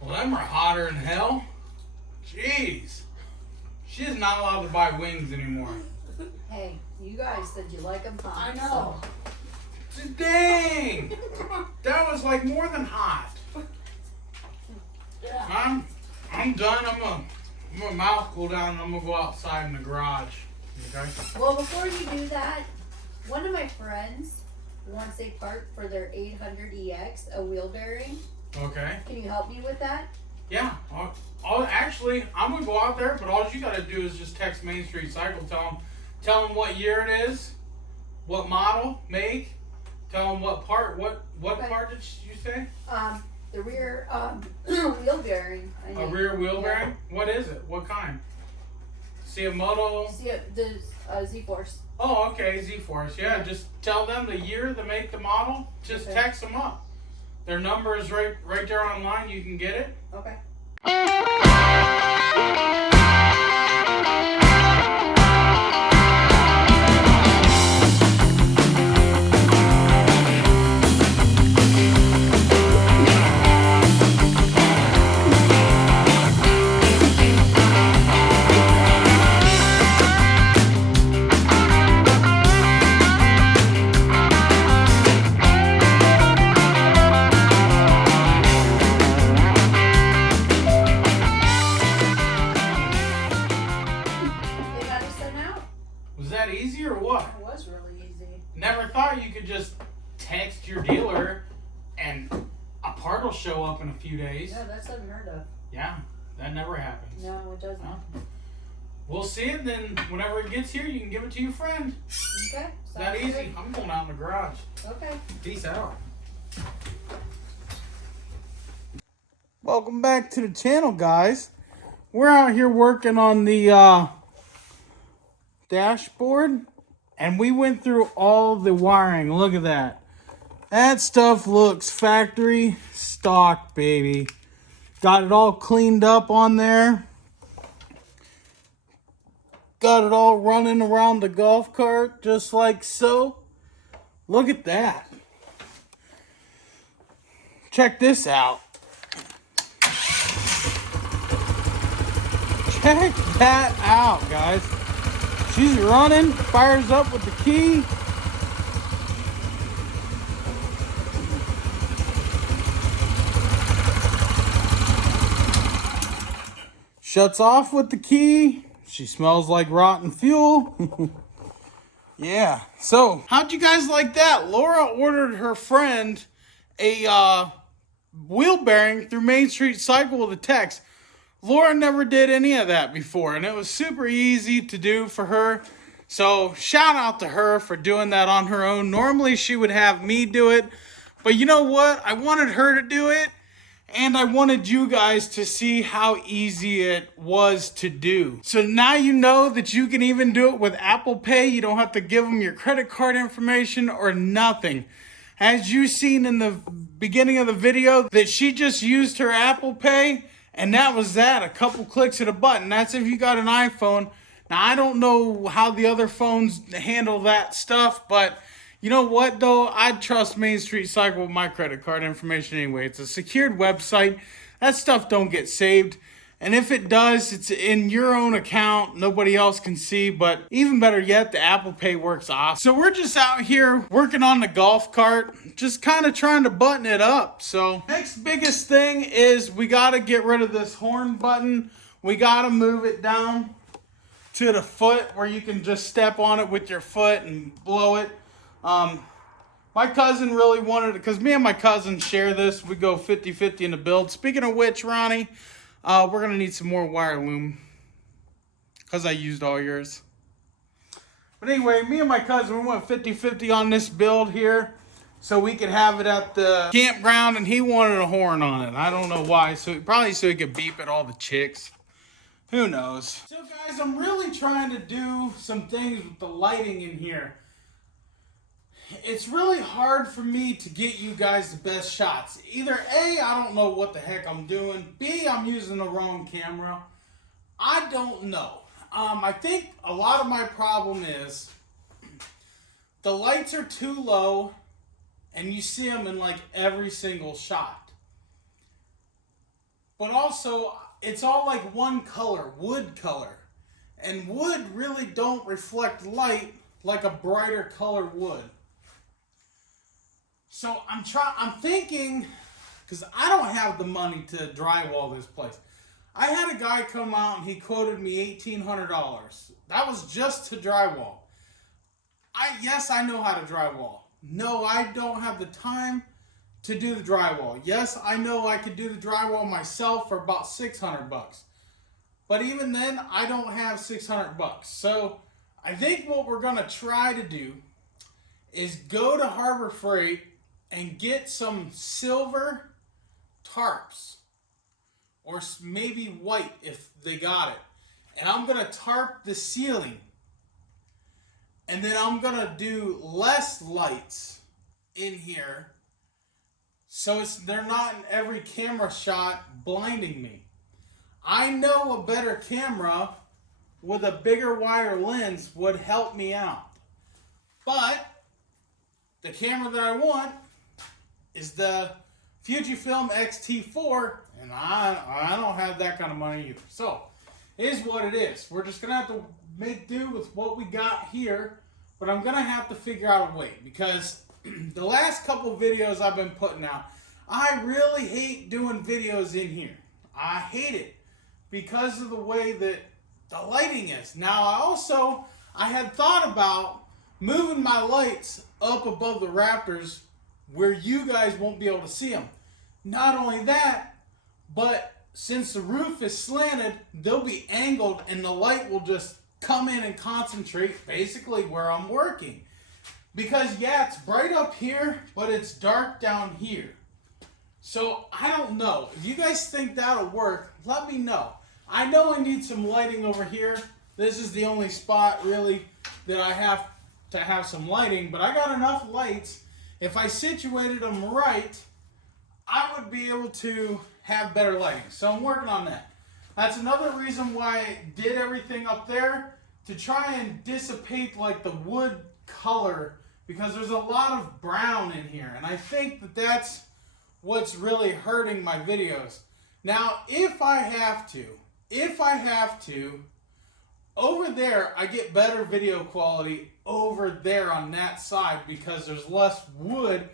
Well, them are hotter than hell. Jeez. She is not allowed to buy wings anymore. Hey, you guys said you like them hot. I know. So. Dang! That was like more than hot. Yeah. I'm done. I'm gonna mouth cool down and I'm gonna go outside in the garage. Okay? Well, before you do that, one of my friends wants a part for their 800EX, a wheel bearing. Okay. Can you help me with that? Yeah. Actually, I'm gonna go out there, but all you gotta do is just text Main Street Cycle. Tell them what year it is, what model, make. Tell them what part. What Okay. part did you say? The rear wheel bearing. A rear wheel bearing. What is it? What kind? CFMOTO. See the Z-Force. Oh, okay, Z-Force. Yeah, just tell them the year, the make, the model. Just Okay. text them up. Their number is right there online. You can get it. Okay. Was that easy or what? It was really easy. Never thought you could just text your dealer and a part will show up in a few days. Yeah, that's unheard of. Yeah, that never happens. No, it doesn't. No. We'll see it, then whenever it gets here, you can give it to your friend. Okay. Is that easy? Good. I'm going out in the garage. Okay. Peace out. Welcome back to the channel, guys. We're out here working on the dashboard, and we went through all the wiring. Look at that. That stuff looks factory stock, baby. Got it all cleaned up on there. Got it all running around the golf cart just like so. Look at that. Check this out. Check that out, guys. She's running, fires up with the key. Shuts off with the key. She smells like rotten fuel. Yeah. So, how'd you guys like that? Laura ordered her friend a wheel bearing through Main Street Cycle with a text. Laura never did any of that before, and it was super easy to do for her. So shout out to her for doing that on her own. Normally she would have me do it, but you know what? I wanted her to do it, and I wanted you guys to see how easy it was to do. So now you know that you can even do it with Apple Pay. You don't have to give them your credit card information or nothing. As you seen in the beginning of the video, that she just used her Apple Pay, and that was that. A couple clicks of a button. That's if you got an iPhone. Now, I don't know how the other phones handle that stuff, but you know what, though? I'd trust Main Street Cycle with my credit card information anyway. It's a secured website. That stuff don't get saved. And if it does, it's in your own account. Nobody else can see. But even better yet, the Apple Pay works awesome. So we're just out here working on the golf cart, just kind of trying to button it up. So next biggest thing is we got to get rid of this horn button. We got to move it down to the foot where you can just step on it with your foot and blow it. My cousin really wanted it, because me and my cousin share this. We go 50-50 in the build. Speaking of which, Ronnie, we're going to need some more wire loom, because I used all yours. But anyway, me and my cousin, we went 50-50 on this build here, so we could have it at the campground, and he wanted a horn on it. I don't know why, probably so he could beep at all the chicks. Who knows? So guys, I'm really trying to do some things with the lighting in here. It's really hard for me to get you guys the best shots. Either A, I don't know what the heck I'm doing. B, I'm using the wrong camera. I don't know. I think a lot of my problem is the lights are too low and you see them in like every single shot. but also it's all like one color, wood color. And wood really don't reflect light like a brighter color would. So I'm thinking, because I don't have the money to drywall this place. I had a guy come out and he quoted me $1,800. That was just to drywall. Yes, I know how to drywall. No, I don't have the time to do the drywall. Yes, I know I could do the drywall myself for about 600 bucks. But even then, I don't have 600 bucks. So I think what we're going to try to do is go to Harbor Freight and get some silver tarps, or maybe white if they got it. And I'm going to tarp the ceiling. And then I'm going to do less lights in here so they're not in every camera shot blinding me. I know a better camera with a bigger wider lens would help me out. But the camera that I want is the Fujifilm X-T4, and I don't have that kind of money either. So, it is what it is. We're just going to have to make do with what we got here, but I'm going to have to figure out a way, because the last couple videos I've been putting out, I really hate doing videos in here. I hate it because of the way that the lighting is. Now, I had thought about moving my lights up above the rafters where you guys won't be able to see them. Not only that, but since the roof is slanted, they'll be angled and the light will just come in and concentrate basically where I'm working. Because yeah, it's bright up here, but it's dark down here. So I don't know. If you guys think that'll work, let me know. I know I need some lighting over here. This is the only spot really that I have to have some lighting, but I got enough lights. If I situated them right, I would be able to have better lighting. So I'm working on that. That's another reason why I did everything up there, to try and dissipate like the wood color, because there's a lot of brown in here, and I think that that's what's really hurting my videos. Now, if I have to, over there I get better video quality over there on that side because there's less wood,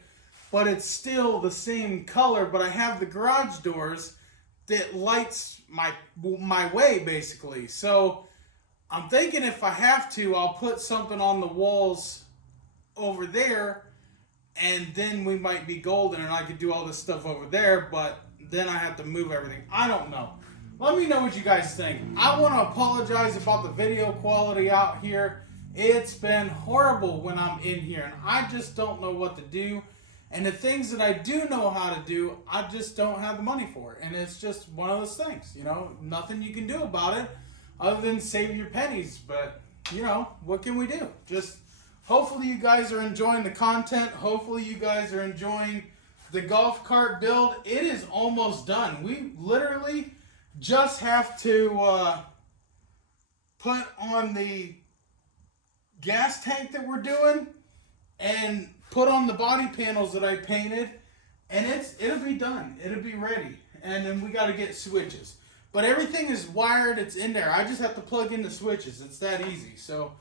but it's still the same color, but I have the garage doors that lights my way basically. So I'm thinking if I have to, I'll put something on the walls over there, and then we might be golden and I could do all this stuff over there, but then I have to move everything. I don't know. Let me know what you guys think. I want to apologize about the video quality out here. It's been horrible when I'm in here, and I just don't know what to do. And the things that I do know how to do, I just don't have the money for it. And it's just one of those things, you know, nothing you can do about it other than save your pennies. But, you know, what can we do? Just hopefully you guys are enjoying the content. Hopefully you guys are enjoying the golf cart build. It is almost done. We literally just have to put on the gas tank that we're doing and put on the body panels that I painted, and it'll be done. It'll be ready. And then we got to get switches. But everything is wired. It's in there. I just have to plug in the switches. It's that easy. So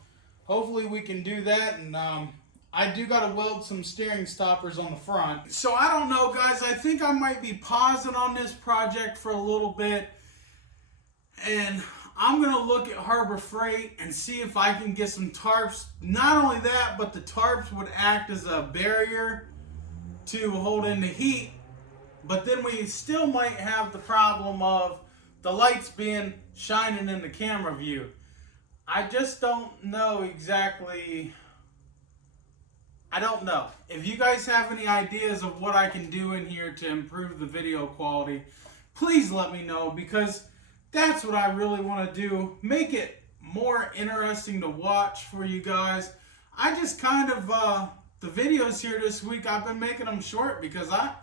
hopefully we can do that. And I do got to weld some steering stoppers on the front. So I don't know, guys. I think I might be pausing on this project for a little bit. And I'm going to look at Harbor Freight and see if I can get some tarps. Not only that, but the tarps would act as a barrier to hold in the heat. But then we still might have the problem of the lights being shining in the camera view. I just don't know exactly. I don't know. If you guys have any ideas of what I can do in here to improve the video quality, please let me know, because that's what I really want to do. Make it more interesting to watch for you guys. I just kind of, the videos here this week, I've been making them short because I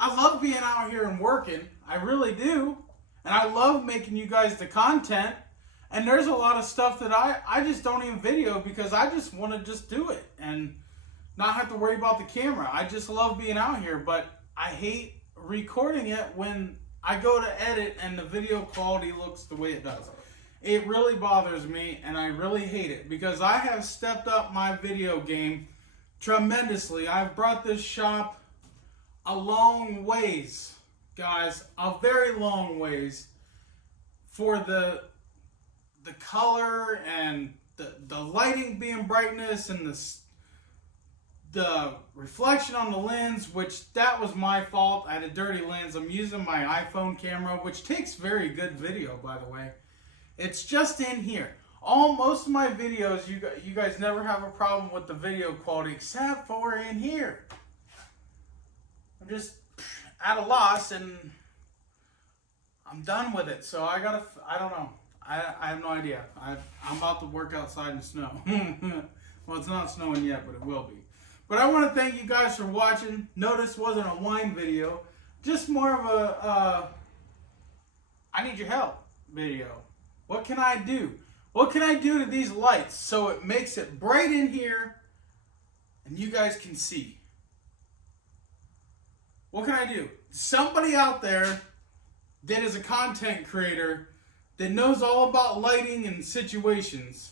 love being out here and working. I really do. And I love making you guys the content. And there's a lot of stuff that I just don't even video because I just want to just do it and not have to worry about the camera. I just love being out here, but I hate recording it when I go to edit and the video quality looks the way it does. It really bothers me, and I really hate it because I have stepped up my video game tremendously. I've brought this shop a long ways, guys, a very long ways, for the color and the lighting being brightness and the reflection on the lens, which that was my fault. I had a dirty lens. I'm using my iPhone camera, which takes very good video, by the way. It's just in here. Most of my videos, you guys never have a problem with the video quality, except for in here. I'm just at a loss, and I'm done with it. So I don't know. I have no idea. I'm about to work outside in the snow. Well, it's not snowing yet, but it will be. But I want to thank you guys for watching. No, this wasn't a wine video. Just more of a, I need your help video. What can I do? What can I do to these lights so it makes it bright in here and you guys can see? What can I do? Somebody out there that is a content creator that knows all about lighting and situations.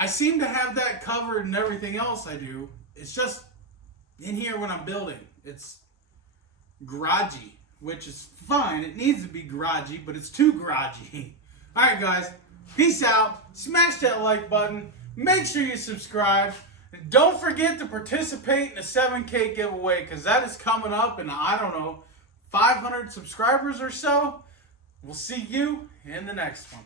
I seem to have that covered in everything else I do. It's just in here when I'm building. It's garagey, which is fine. It needs to be garagey, but it's too garagey. Alright guys, peace out. Smash that like button. Make sure you subscribe. And don't forget to participate in the 7K giveaway, because that is coming up in, I don't know, 500 subscribers or so. We'll see you in the next one.